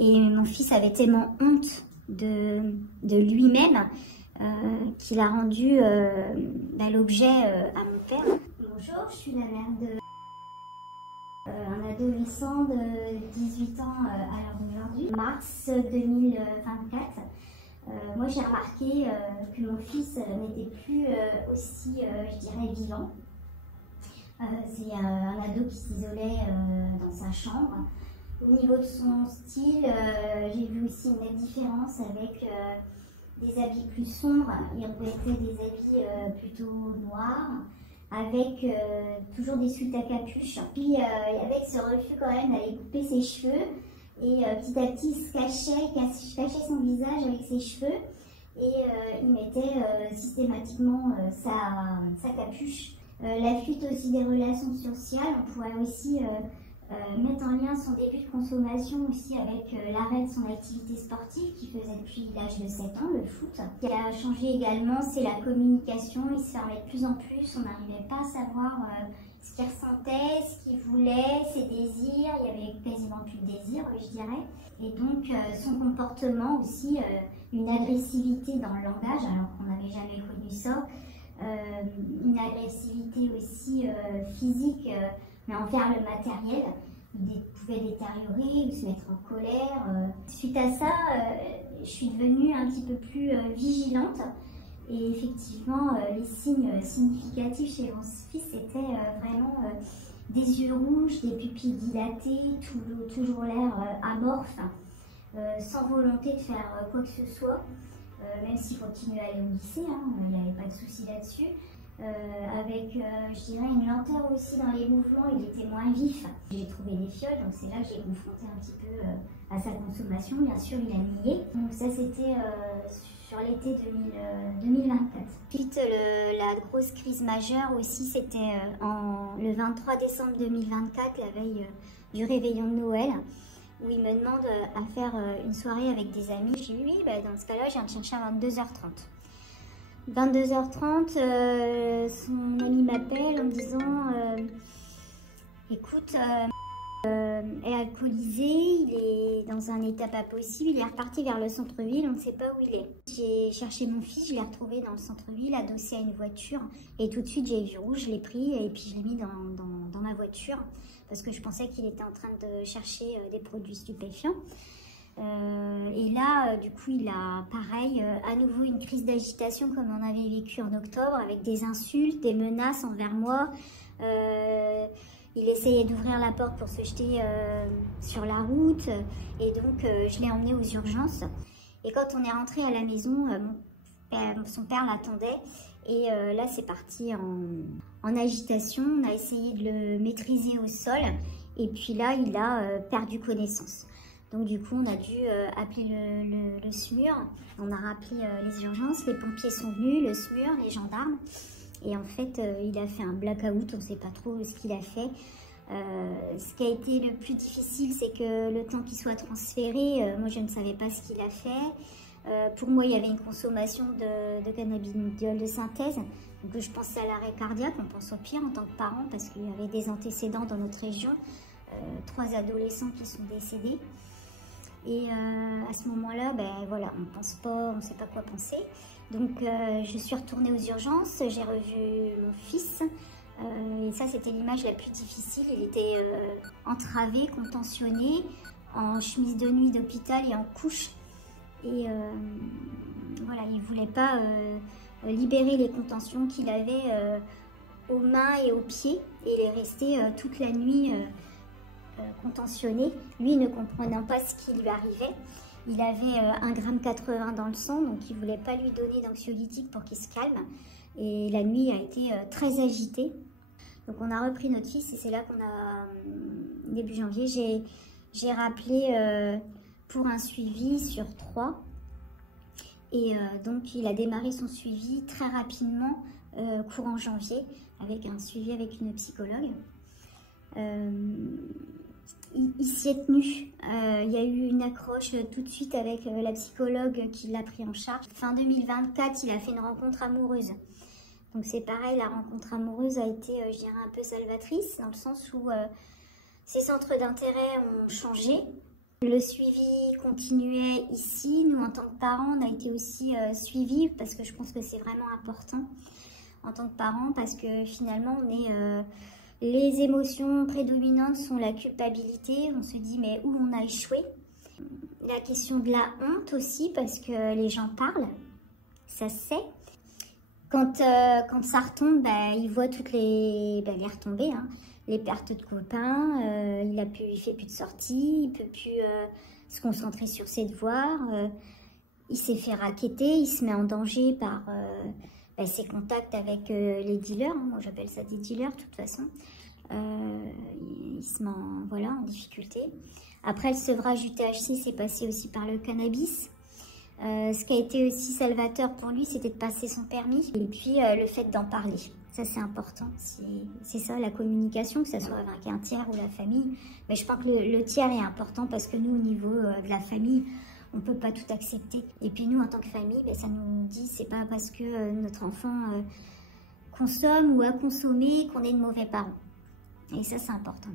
Et mon fils avait tellement honte de lui-même qu'il a rendu l'objet à mon père. Bonjour, je suis la mère d'un adolescent de 18 ans à l'heure d'aujourd'hui. Mars 2024, moi j'ai remarqué que mon fils n'était plus aussi, je dirais, vivant. C'est un ado qui s'isolait dans sa chambre. Au niveau de son style, j'ai vu aussi une nette différence avec des habits plus sombres. Il revêtait des habits plutôt noirs, avec toujours des suites à capuche. Puis avec ce refus quand même d'aller couper ses cheveux. Et petit à petit, il se cachait son visage avec ses cheveux. Et il mettait systématiquement sa capuche. La fuite aussi des relations sociales, on pourrait aussi mettre en lien son début de consommation aussi avec l'arrêt de son activité sportive qu'il faisait depuis l'âge de 7 ans, le foot. Ce qui a changé également, c'est la communication. Il se fermait de plus en plus, on n'arrivait pas à savoir ce qu'il ressentait, ce qu'il voulait, ses désirs. Il y avait quasiment plus de désirs, je dirais. Et donc son comportement aussi, une agressivité dans le langage, alors qu'on n'avait jamais connu ça. Une agressivité aussi physique, mais envers le matériel. Il pouvait détériorer ou se mettre en colère. Suite à ça, je suis devenue un petit peu plus vigilante. Et effectivement, les signes significatifs chez mon fils, c'était vraiment des yeux rouges, des pupilles dilatées, toujours l'air amorphe, sans volonté de faire quoi que ce soit. Même s'il continuait à aller au lycée, hein, il n'y avait pas de souci là-dessus. Avec, je dirais, une lenteur aussi dans les mouvements, il était moins vif. J'ai trouvé des fioles, donc c'est là que j'ai confronté un petit peu à sa consommation. Bien sûr, il a nié. Donc ça, c'était sur l'été 2024. Ensuite, la grosse crise majeure aussi, c'était le 23 décembre 2024, la veille du réveillon de Noël, où il me demande à faire une soirée avec des amis. J'ai dit oui, bah, dans ce cas-là, je viens de chercher à 22h30. 22h30, son ami m'appelle en me disant écoute, est alcoolisé, il est dans un état pas possible, il est reparti vers le centre-ville, on ne sait pas où il est. J'ai cherché mon fils, je l'ai retrouvé dans le centre-ville, adossé à une voiture, et tout de suite j'ai vu rouge, je l'ai pris et puis je l'ai mis dans ma voiture, parce que je pensais qu'il était en train de chercher des produits stupéfiants. Et là, du coup, il a, pareil, à nouveau une crise d'agitation comme on avait vécu en octobre, avec des insultes, des menaces envers moi. Il essayait d'ouvrir la porte pour se jeter sur la route, et donc je l'ai emmené aux urgences. Et quand on est rentré à la maison, son père l'attendait, et là c'est parti en agitation. On a essayé de le maîtriser au sol, et puis là il a perdu connaissance. Donc du coup, on a dû appeler le SMUR, on a rappelé les urgences, les pompiers sont venus, le SMUR, les gendarmes. Et en fait, il a fait un blackout, on ne sait pas trop ce qu'il a fait. Ce qui a été le plus difficile, c'est que le temps qu'il soit transféré, moi je ne savais pas ce qu'il a fait. Pour moi, il y avait une consommation de cannabidiol de synthèse. Donc je pensais à l'arrêt cardiaque, on pense au pire en tant que parent, parce qu'il y avait des antécédents dans notre région. 3 adolescents qui sont décédés. Et à ce moment-là, ben voilà, on pense pas, on ne sait pas quoi penser. Donc je suis retournée aux urgences, j'ai revu mon fils. Et ça, c'était l'image la plus difficile. Il était entravé, contentionné, en chemise de nuit d'hôpital et en couche. Et voilà, il ne voulait pas libérer les contentions qu'il avait aux mains et aux pieds. Et il est resté toute la nuit contentionné, lui ne comprenant pas ce qui lui arrivait. Il avait 1,80 g dans le sang, donc il ne voulait pas lui donner d'anxiolytique pour qu'il se calme. Et la nuit a été très agitée. Donc on a repris notre fils, et c'est là qu'on a, début janvier, j'ai rappelé pour un suivi sur 3. Et donc il a démarré son suivi très rapidement, courant janvier, avec un suivi avec une psychologue. Il s'y est tenu. Il y a eu une accroche tout de suite avec la psychologue qui l'a pris en charge. Fin 2024, il a fait une rencontre amoureuse. Donc c'est pareil, la rencontre amoureuse a été, je dirais, un peu salvatrice, dans le sens où ses centres d'intérêt ont changé. Le suivi continuait ici. Nous, en tant que parents, on a été aussi suivis parce que je pense que c'est vraiment important en tant que parents parce que finalement, les émotions prédominantes sont la culpabilité. On se dit, mais où on a échoué? La question de la honte aussi parce que les gens parlent, ça se sait. Quand ça retombe, il voit toutes les retombées, hein. Les pertes de copains, il fait plus de sorties, il peut plus se concentrer sur ses devoirs, il s'est fait racketter, il se met en danger par ses contacts avec les dealers, hein. Moi j'appelle ça des dealers de toute façon. Il se met en difficulté. Après le sevrage du THC, c'est passé aussi par le cannabis. Ce qui a été aussi salvateur pour lui, c'était de passer son permis. Et puis, le fait d'en parler. Ça, c'est important. C'est ça, la communication, que ce soit avec un tiers ou la famille. Mais je pense que le tiers est important parce que nous, au niveau de la famille, on ne peut pas tout accepter. Et puis, nous, en tant que famille, ça nous dit, c'est pas parce que notre enfant consomme ou a consommé qu'on est de mauvais parents. Et ça, c'est important.